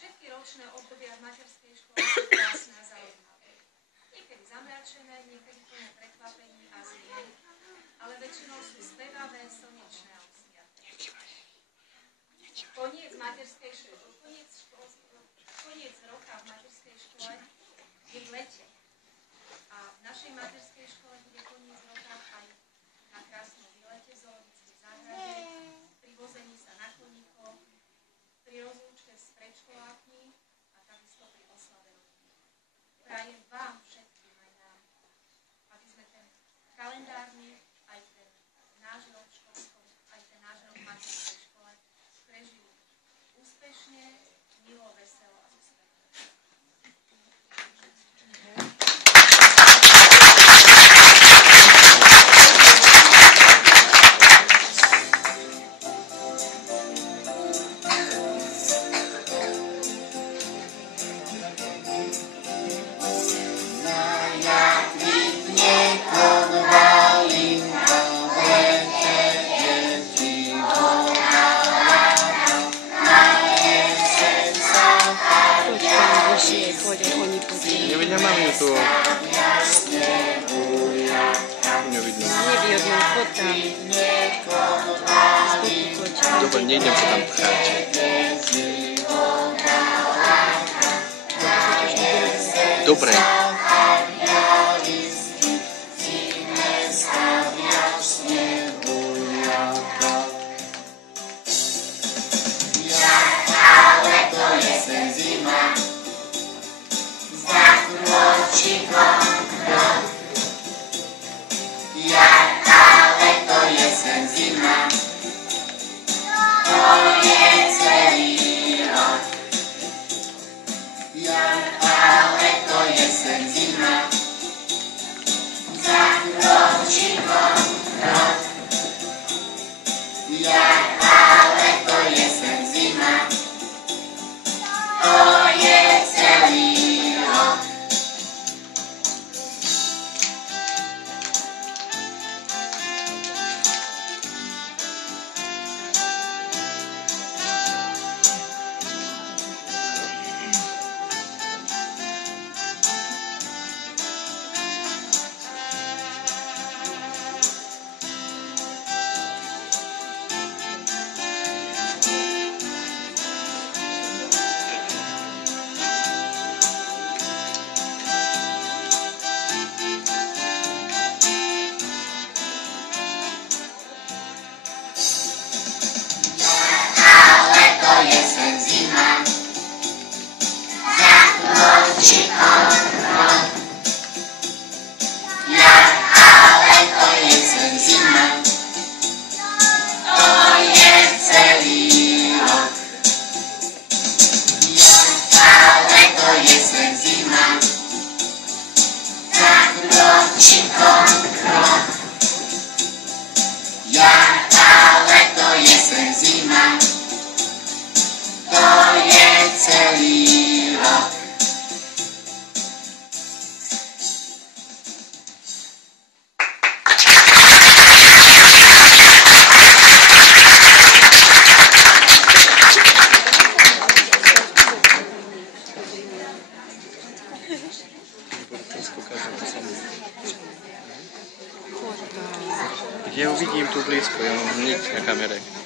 Všetky ročné obdobia v materskej škole sú krásne a zaujímavé. Niekedy zamračené, niekedy plné prekvapení a zmien, ale väčšinou sú spevavé, slnečné a usmiaté. Koniec materskej školy, koniec roka v materskej škole je v lete. A v našej materskej škole bude koniec roka aj na krásnom výlete v zoologickej záhrade, pri vození sa na koníkoch, pri rozlúčke s predškolákmi a takisto pri oslave rodiny. Prajem vám všetkým aj nám, aby sme ten kalendárny, aj ten náš rok v školskom, aj ten náš rok v materskej škole prežili úspešne, milo, veselo a úspešne. Nevidím, mám ju tu. Nevidím. Nevidím, chod tam. Dobre, nejdem sa tam pchať. Dobre. Ja ju vidím tu blízko, ja mám hneď na kamere.